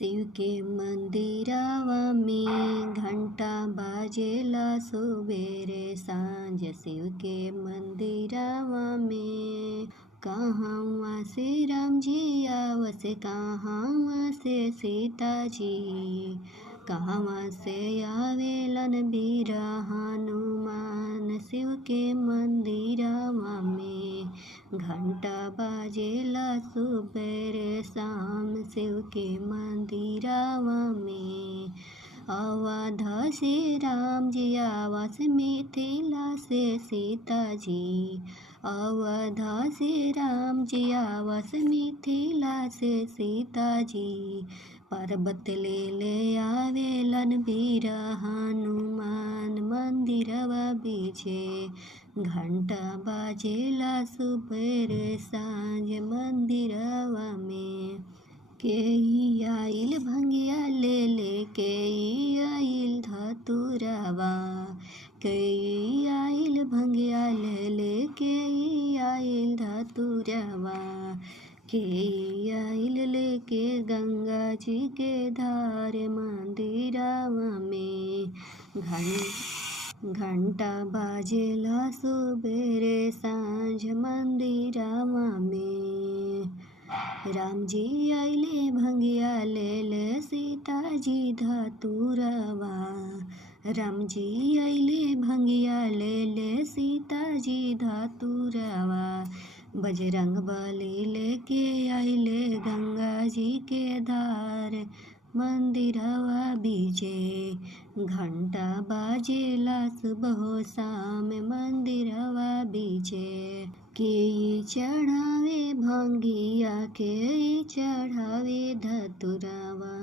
शिव के मंदिरावा में घंटा बाजेला सुबेरे सांझ। शिव के मंदिरावा में कहवा से राम जी आवस, कहवा से सीता जी, कहवा से आवेलन वीर हनुमान। शिव के मंदिरावा में घंटा बाजेला सुबेरे शाम। शिव के मंदिरावा में अवध से राम जी आवस, मिथिला से सीता जी। अवध से राम जी आवस, मिथिला से सीता जी। पर्वत ले आवेलन वीर हनुमान। मंदिरवा बीचे घंटा बाजेला सुबेरे सांझ। मंदिरवा में केई आइल भंगिया ले केई आइल धतुरवा। केई आइल भंगिया ले केई आइल धतुरवा। केई आइल लेके गंगा जी के धार। मंदिरवा में घंटा बाजेला सुबेरे सांझ। मंदिरवा में राम जी आइले भंगिया ले सीता जी धतुरवा। राम जी आइले भंगिया ले सीता जी धतुरवा। बजरंग बली लेके आइले गंगा जी के धार। मंदिरवा बीचे घंटा बाजेला सुबह शाम। मंदिरवा बीचे केई चढ़ावे भंगिया, केई चढ़ावे धतुरवा।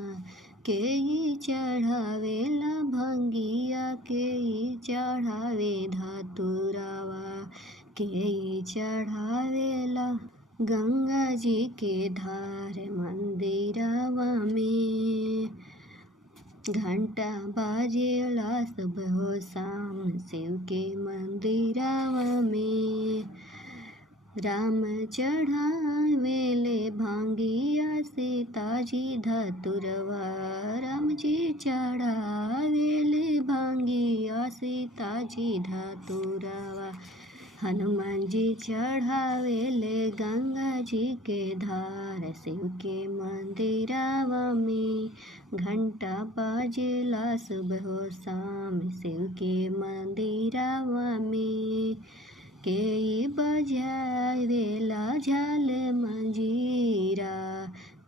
केई चढ़ावेला भंगिया, केई चढ़ावे धतुरवा। केई चढ़ावेला गंगा जी के धार। मंदिरवा में घंटा बाजेला सुबह शाम। शिव के मंदिरवा में राम चढ़ावेले भंगिया, सीता जी धतुरवा। राम जी चढ़ावेले भंगिया, सीता जी धतुरवा। हनुमान जी चढ़ावेले गंगा जी के धार। शिव के मंदिरवा में घंटा बाजेला सुबह शाम। शिव के मंदिरवा में केई बजावेला झाल मंजीरा,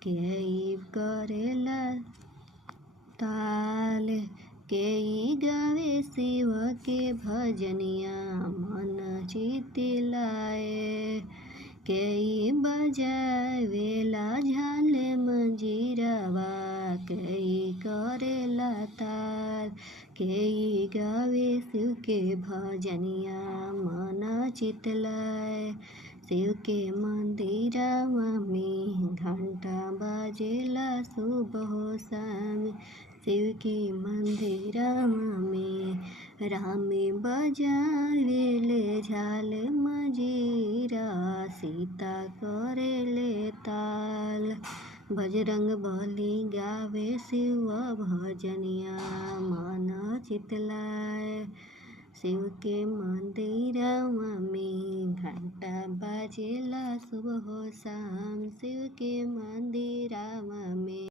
केई करेला ताल। केई गावे शिव के भजनिया, मन चितिलाए। केई बजावेला झाल मंजीरवा, केई करेला ताल। केई गावे शिव के भजनिया, मन चितलाए। शिव के मंदिरवा में घंटा बाजेला सुबह शाम। शिव के मंदिरवा में राम बजावेले झाल मंजीरा, सीता करेले ताल। बजरंग बली गावे शिव भजनिया, मन चितलाए। शिव के मंदिरवा में घंटा बाजेला सुबह शाम। शिव के मंदिरवा में